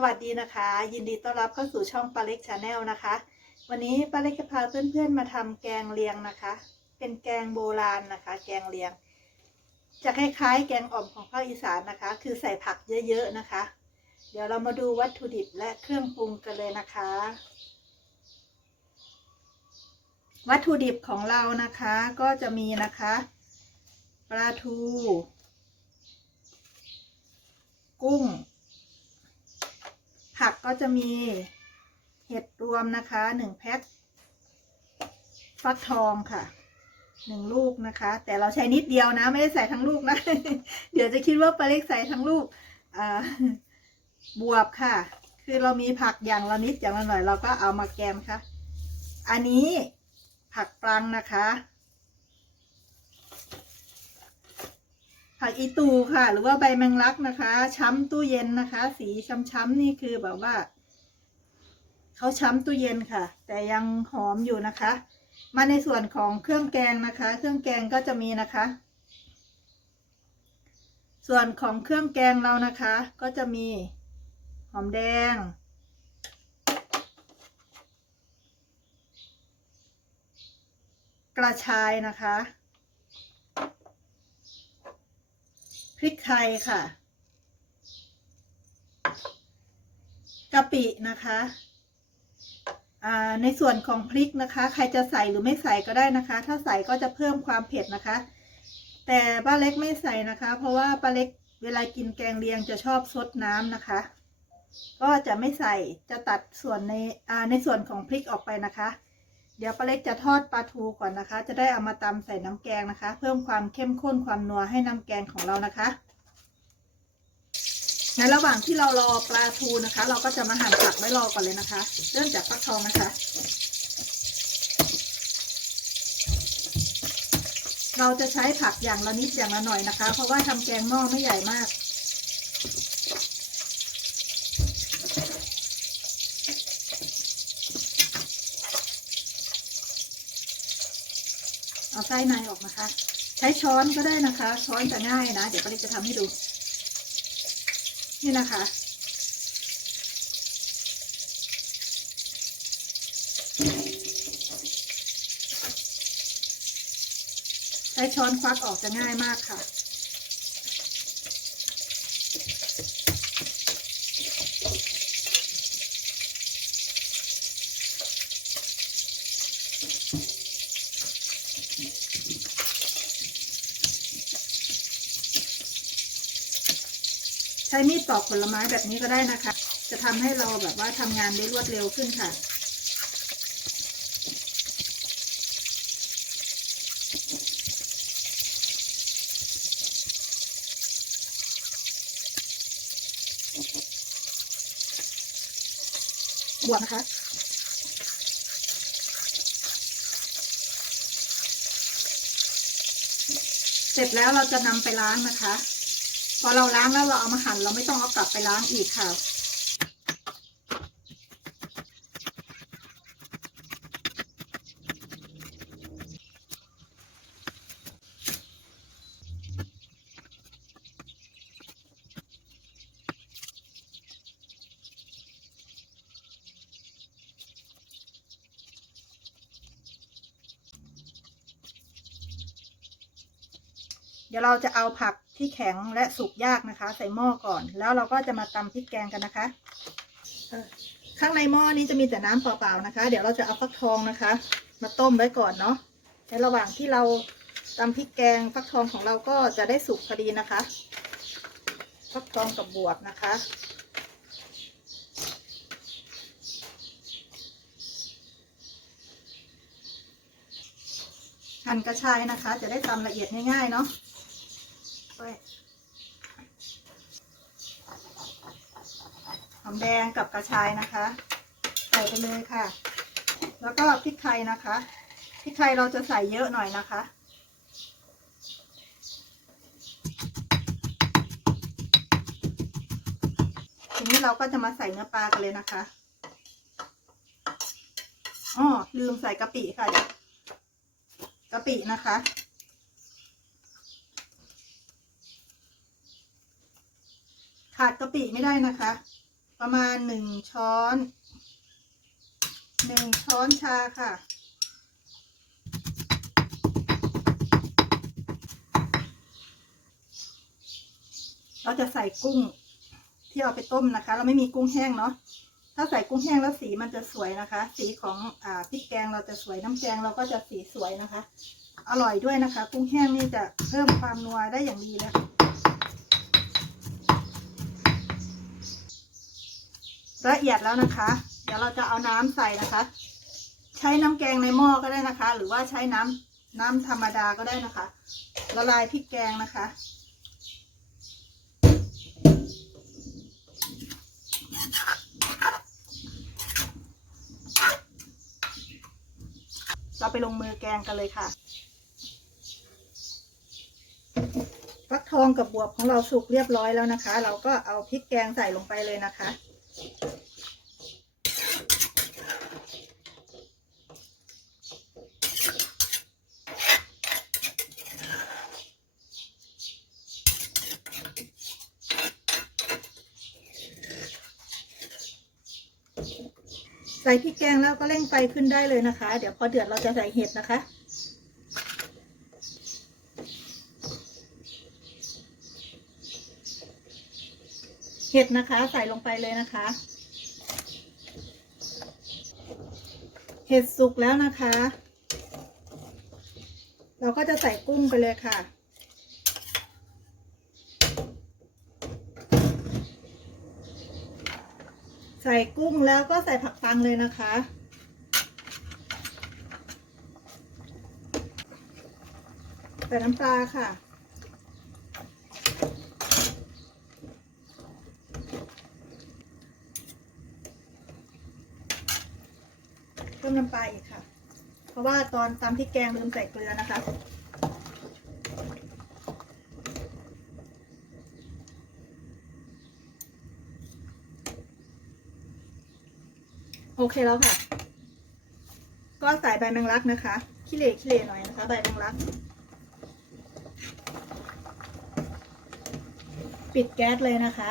สวัสดีนะคะ ยินดีต้อนรับเข้าสู่ช่องปลาเล็กชาแนลนะคะ วันนี้ปลาเล็กจะพาเพื่อนๆมาทำแกงเลียงนะคะ เป็นแกงโบราณนะคะ แกงเลียง จะคล้ายๆ แกงอ่อมของภาคอีสานนะคะ คือใส่ผักเยอะๆนะคะ เดี๋ยวเรามาดูวัตถุดิบและเครื่องปรุงกันเลยนะคะ วัตถุดิบของเรานะคะก็จะมีนะคะปลาทู กุ้ง ผักก็จะมีเห็ดรวมนะคะหนึ่งแพ็คฟักทองค่ะหนึ่งลูกนะคะ แต่เราใช้นิดเดียวนะ ไม่ได้ใส่ทั้งลูกนะ เดี๋ยวจะคิดว่าปลาเล็กใส่ทั้งลูกบวบค่ะ คือเรามีผักอย่างละนิดอย่างละหน่อย เราก็เอามาแกมค่ะ อันนี้ผักปลังนะคะ ผักอีตูค่ะ หรือว่าใบแมงลักนะคะ ช้ำตู้เย็นนะคะ สีช้ำๆนี่คือแบบว่าเขาช้ำตู้เย็นค่ะ แต่ยังหอมอยู่นะคะ มาในส่วนของเครื่องแกงนะคะ เครื่องแกงก็จะมีนะคะ ส่วนของเครื่องแกงเรานะคะ ก็จะมีหอมแดง กระชายนะคะ พริกไทยค่ะกะปินะคะในส่วนของพริกนะคะ ใครจะใส่หรือไม่ใส่ก็ได้นะคะ ถ้าใส่ก็จะเพิ่มความเผ็ดนะคะ แต่ป้าเล็กไม่ใส่นะคะ เพราะว่าป้าเล็กเวลากินแกงเลียงจะชอบซดน้ำนะคะ ก็จะไม่ใส่จะตัดส่วนในในส่วนของพริกออกไปนะคะ เดี๋ยวป้าเล็กจะทอดปลาทูก่อนนะคะ จะได้เอามาตำใส่น้ำแกงนะคะ เพิ่มความเข้มข้นความนัวให้น้ำแกงของเรานะคะ ในระหว่างที่เรารอปลาทูนะคะ เราก็จะมาหั่นผักไว้รอก่อนเลยนะคะ เริ่มจากฟักทองนะคะ เราจะใช้ผักอย่างละนิดอย่างละหน่อยนะคะ เพราะว่าทำแกงหม้อไม่ใหญ่มาก เอาไส้ในออกนะคะ ใช้ช้อนก็ได้นะคะ ช้อนจะง่ายนะ เดี๋ยวปาริจะทำให้ดู นี่นะคะ ใช้ช้อนควักออกจะง่ายมากค่ะ ใช้มีดปอกผลไม้แบบนี้ก็ได้นะคะ จะทำให้เราแบบว่าทำงานได้รวดเร็วขึ้นค่ะบวกนะคะเสร็จแล้วเราจะนำไปล้างนะคะ พอเราล้างแล้วเราเอามาหั่นเราไม่ต้องเอากลับไปล้างอีกค่ะ เดี๋ยวเราจะเอาผัก ที่แข็งและสุกยากนะคะ ใส่หม้อก่อน แล้วเราก็จะมาตำพริกแกงกันนะคะ ข้างในหม้อนี้จะมีแต่น้ำเปล่าๆนะคะ เดี๋ยวเราจะเอาฟักทองนะคะ มาต้มไว้ก่อนเนาะในระหว่างที่เราตำพริกแกงฟักทองของเราก็จะได้สุกพอดีนะคะฟักทองกับบวบนะคะ หั่นกระชายนะคะ จะได้ตำละเอียดง่ายๆเนาะ หอมแดงกับกระชายนะคะใส่ไปเลยค่ะ แล้วก็พริกไทยนะคะพริกไทยเราจะใส่เยอะหน่อยนะคะทีนี้เราก็จะมาใส่เนื้อปลากันเลยนะคะอ๋อลืมใส่กะปิค่ะกะปินะคะ ขาดกะปิไม่ได้นะคะ ประมาณหนึ่งช้อนหนึ่งช้อนชาค่ะ เราจะใส่กุ้งที่เอาไปต้มนะคะ เราไม่มีกุ้งแห้งเนาะถ้าใส่กุ้งแห้งแล้วสีมันจะสวยนะคะ สีของอ่าพริกแกงเราจะสวยน้ำแกงเราก็จะสีสวยนะคะ อร่อยด้วยนะคะ กุ้งแห้งนี่จะเพิ่มความนัวได้อย่างดีเลย ละเอียดแล้วนะคะ เดี๋ยวเราจะเอาน้ำใส่นะคะ ใช้น้ำแกงในหม้อก็ได้นะคะ หรือว่าใช้น้ำน้ำธรรมดาก็ได้นะคะ ละลายพริกแกงนะคะ เราไปลงมือแกงกันเลยค่ะฟักทองกับบวบของเราสุกเรียบร้อยแล้วนะคะ เราก็เอาพริกแกงใส่ลงไปเลยนะคะ ใส่พริกแกงแล้วก็เร่งไฟขึ้นได้เลยนะคะ เดี๋ยวพอเดือดเราจะใส่เห็ดนะคะ ห็ดนะคะ ใส่ลงไปเลยนะคะ เห็ดสุกแล้วนะคะ เราก็จะใส่กุ้งไปเลยค่ะ ใส่กุ้งแล้วก็ใส่ผักปังเลยนะคะใส่น้ำปลาค่ะ พิ่มน้ำปลาอีกค่ะ เพราะว่าตอนตำพริกแกงลืมใส่เกลือนะคะ โอเคแล้วค่ะ ก็ใส่ใบแมงลักนะคะขี้เหร่ขี้เหร่หน่อยนะคะ ใบแมงลัก ปิดแก๊สเลยนะคะ